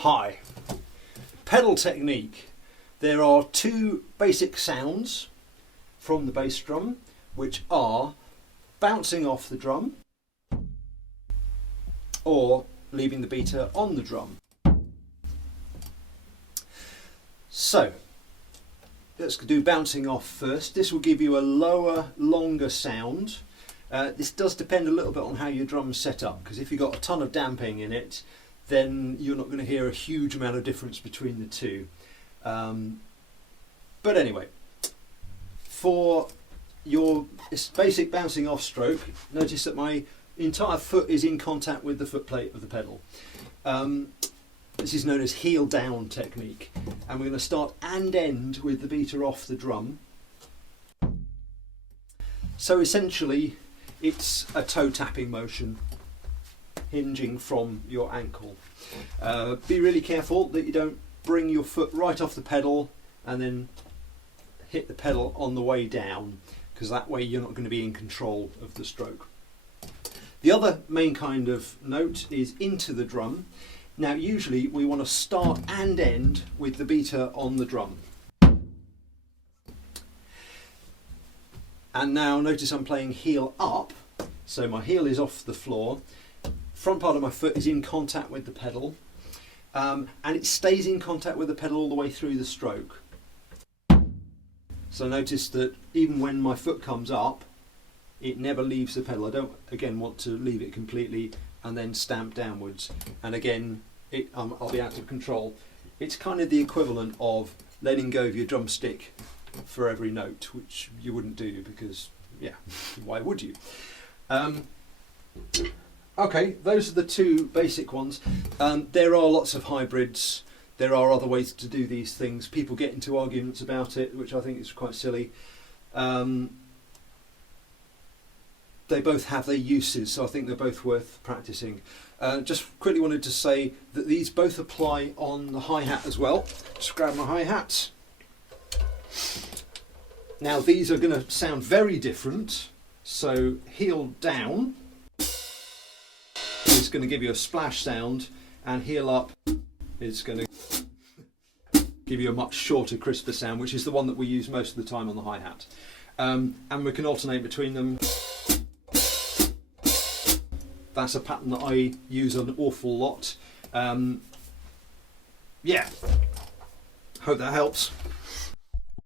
Hi. Pedal technique. There are two basic sounds from the bass drum, which are bouncing off the drum or leaving the beater on the drum. So let's do bouncing off first. This will give you a lower, longer sound. This does depend a little bit on how your drum's set up, because if you've got a ton of damping in it, then you're not going to hear a huge amount of difference between the two. But anyway, for your basic bouncing off stroke, notice that my entire foot is in contact with the foot plate of the pedal. This is known as heel down technique, and we're going to start and end with the beater off the drum. So essentially it's a toe tapping motion hinging from your ankle. Be really careful that you don't bring your foot right off the pedal and then hit the pedal on the way down, because that way you're not going to be in control of the stroke. The other main kind of note is into the drum. Now usually we want to start and end with the beater on the drum. And now notice I'm playing heel up, so my heel is off the floor, front part of my foot is in contact with the pedal, and it stays in contact with the pedal all the way through the stroke. So notice that even when my foot comes up, it never leaves the pedal. I don't again want to leave it completely and then stamp downwards, and again I'll be out of control. It's kind of the equivalent of letting go of your drumstick for every note, which you wouldn't do because, yeah, why would you? Okay, those are the two basic ones. There are lots of hybrids. There are other ways to do these things. People get into arguments about it, which I think is quite silly. They both have their uses, so I think they're both worth practicing. Just quickly wanted to say that these both apply on the hi-hat as well. Just grab my hi-hat. Now these are going to sound very different. So heel down is going to give you a splash sound, and heel up is going to give you a much shorter, crisper sound, which is the one that we use most of the time on the hi-hat. And we can alternate between them. That's a pattern that I use an awful lot. Yeah, hope that helps.